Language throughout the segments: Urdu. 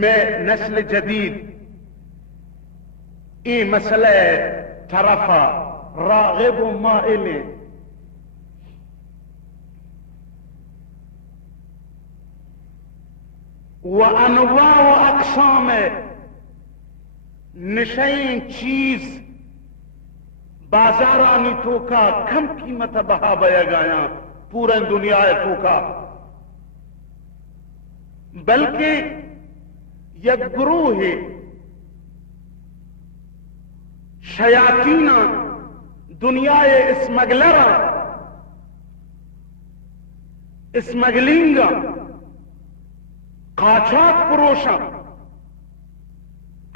میں نسل جدید ای مسئلہ طرفا راغب و مائل و انواع و اقسام نشین چیز بازارانی تو کا کم قیمت بہا بیا گایا پورے دنیا تو کا، بلکہ یک گروہ شیاطین دنیا اسمگلر اسمگلنگ قاچاق فروشاں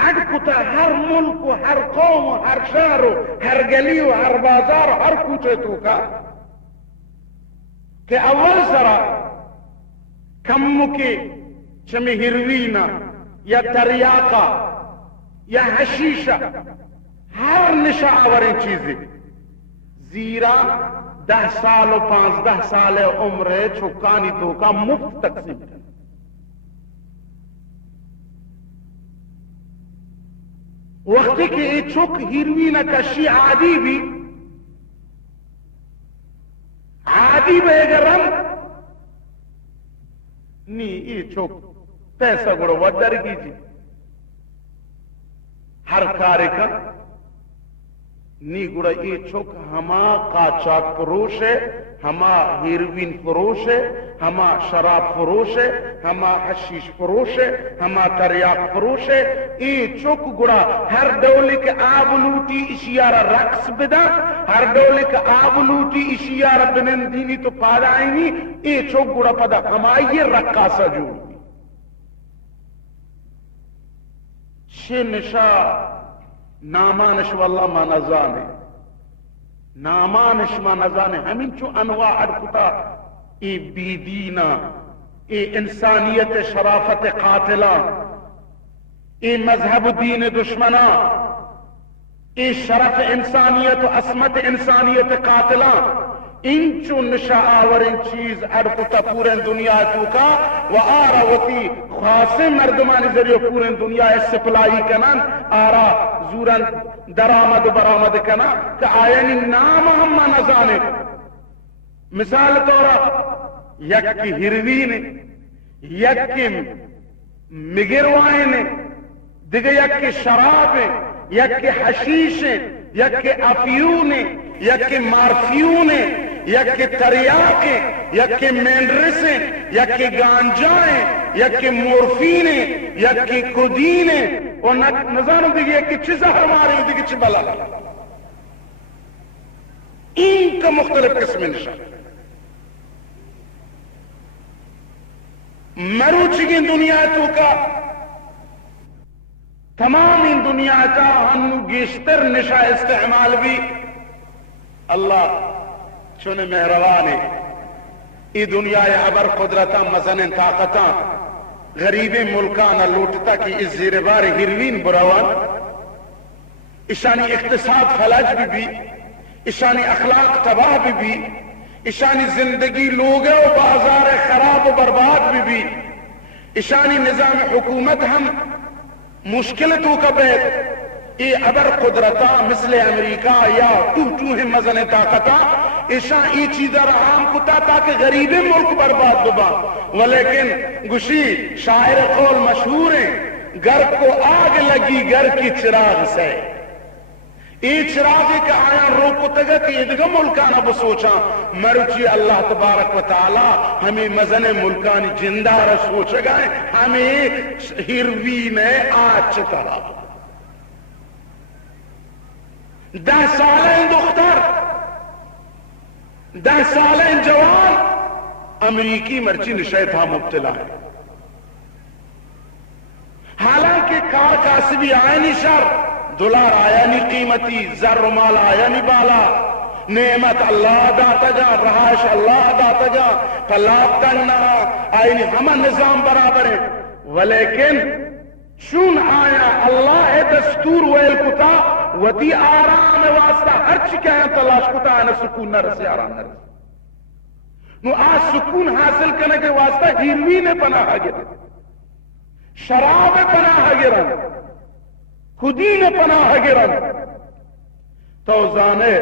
اڈ کتا ہر ملک و ہر قوم و ہر شہر و ہر گلی و ہر بازار و ہر کوچے تو کا کہ اول ذرا کم کے چمی ہروینہ یا تریاقہ یا حشیشہ ہر نشہ آوریں چیزیں زیرا 10 سال و 15 سال عمر چھکانی تو کا مفت تقسیم کرنا. وقتی کہ یہ چھک ہیروینہ کشی عادی بھی بے گرم نی یہ چھک پیسہ گڑو ودر کی ہر کارے کا نی گڑا یہ چھک ہما قاچاق فروش ہے، ہما ہیروین فروش ہے، ہما شراب فروش ہے، ہما حشیش فروش ہے، ہما تریاق فروش ہے. یہ چک گڑا ہر ڈولے کے آب لوٹی اشیاء رقص بدا، ہر ڈولے کے آب لوٹی اشیاء بنندینی تو پادائنی. یہ چک گڑا پدا ہما یہ رقاصہ جو چھ نشا نامانش واللہ ما نزانے نامانش ما نزانے ہمیں چو انواع اڑکتا ای بی دینا، ای انسانیت شرافت قاتلہ، ای مذہب دین دشمنا، ای شرف انسانیت و عصمت انسانیت قاتلہ، ان چو نشا آورین چیز اڑکتا پورے دنیا تو کا و آرا وطی خاصے مردمانی ذریعہ پورے دنیا سپلائی کنن آرا زورن درآمد و برآمد کنا کہ آئینی نام ہم نزانے. مثال طورا یک کی ہروین یک کی مگروائن دیگر یک کی شراب یک کی حشیش یک کی افیون یک کی مارفیون یک کی تریاق یک کی مینڈرس یک کی گانجائیں یک کی مورفین یک کی کودین اور نظانو دیگی یک کی چیزہ ہماری دیگی چی بلا این کا مختلف قسم نشان مروچی دنیا تو کا تمام ان دنیا کا ہم گیشتر نشا استعمال بھی اللہ چون مہربان ہے. ای دنیا عبر قدرتا مزن طاقتا غریب ملکانا لوٹتا کی اس زیر بار ہیروین براوان اشانی اقتصاد فلج بھی اشانی اخلاق تباہ بھی اشانی زندگی لوگ و بازار خراب و برباد بھی اشانی نظام حکومت ہم مشکلتوں کا بیت ای ابر قدرتا مثل امریکہ یا تو مزن طاقتا ایشا ای چیزہ رحام کتا تاکہ غریب ملک برباد ببا. ولیکن گوشی شاعر قول مشہور ہیں گھر کو آگ لگی گھر کی چراغ سے ای چراغی کا آیا روکو تگا کہ ادھگا ملکانا بسوچا مرچی اللہ تبارک و تعالی ہمیں مزن ملکانی جندہ رسوچ گئے ہمیں ہیروین آج چتا 10 سالیں دختر 10 سالیں جوان امریکی مرچی نشے تھا مبتلا ہے. حالانکہ کار کاسبی آئے نہیں شر دولار آیا نہیں قیمتی زر و مال آیا نہیں بالا نعمت اللہ داتا جا رہائش اللہ داتا جا طلاق تننا آئینی ہمہ نظام برابر ہے. ولیکن چون آیا اللہ دستور ویل کتا وتی آرام واسطہ ہر چکہ ہیں تلاش کتا ہے سکون نہ رسے آرام نہ رسے نو آج سکون حاصل کرنے کے واسطہ ہیروین پناہ گئے شراب پناہ گرن خودین پناہ گرن تو زانے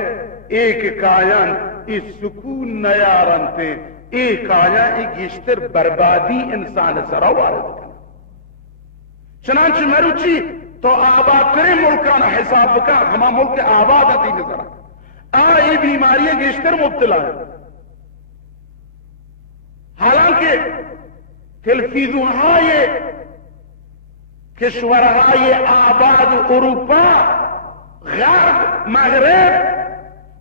ایک کائن ای سکون نیارن تے ایک آیا ایک گشتر بربادی انسان سرا وارد کرنا چنانچہ مروچی تو آباد کرے ملکانا حساب کا ہما ملک آباد آتی نظر آئی بیماری گشتر مبتلا ہے حالانکہ تلفیزونهای کشورهای آباد اروپا غرب مغرب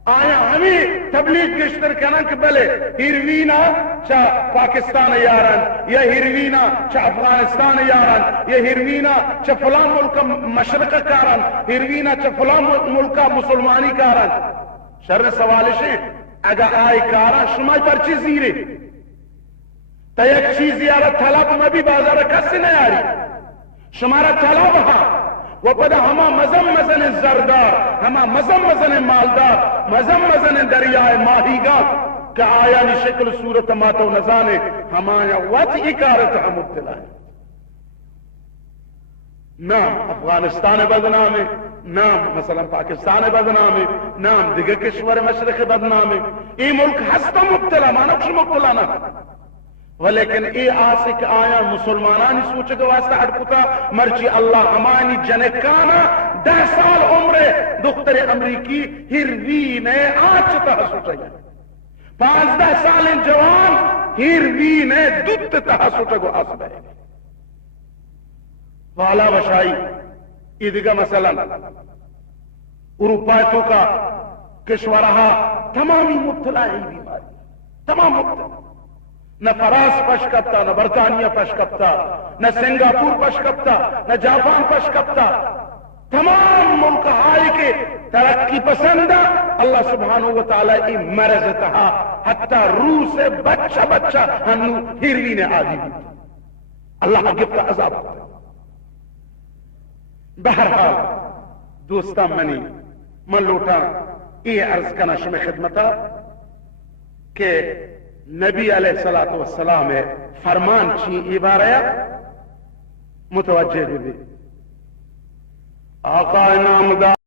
آیا ہمیں تبلیغ گشتر کنن کہ بلے ہیروینا چا پاکستان یارن یا ہیروینا چا افغانستان یارن یا ہیروینا چا فلان ملک مشرق کارن ہیروینا چا فلان ملک مسلمانی کارن شر سوالشیں اگر آئی کارن شما پرچی زیرے تا یک چیز یارا طلب مبی بازار کسی نیاری شمارا طلب ہاں وہ پدا ہما مزم مزن زردار ہما مزم مزن مالدار مزم مزن دریائے ماہیگا کہ آیا نی شکل صورت ماتو نزانے ہمایا وقت اکارت ہم مبتلا ہے نام افغانستان بدنام ہے نام مثلا پاکستان بدنام ہے نام دیگر کشور مشرق بدنام ہے ای ملک ہستا مبتلا مانا کچھ مبتلا نہ ولیکن ای آسک آیا مسلمانانی سوچے گا واسطہ اڑکتا مرچی اللہ ہمانی جنکانا 10 سال عمر دختر امریکی ہیروین آچتا سوچے گا 15 سال جوان ہیروین دودتا سوچے گا آسبہ والا وشائی ایدگا مثلا اروپایتوں کا کشورہا تمامی مبتلا ہے بیماری تمام مبتلا نہ فرانس پشکپتا نہ برطانیہ پشکپتا نہ سنگاپور پشکپتا نہ جاپان پشکپتا تمام ملک ہائی کے ترقی پسندہ اللہ سبحانہ وتعالی ای مرض تہا حتی روح سے بچہ ہنو ہیروین آدھی بھی اللہ گفت عذاب بہرحال دوستا منی من لوٹا یہ عرض کا نشم خدمتا کہ نبی علیہ السلام فرمان چی عبارت متوجہ بھی آقا نامدار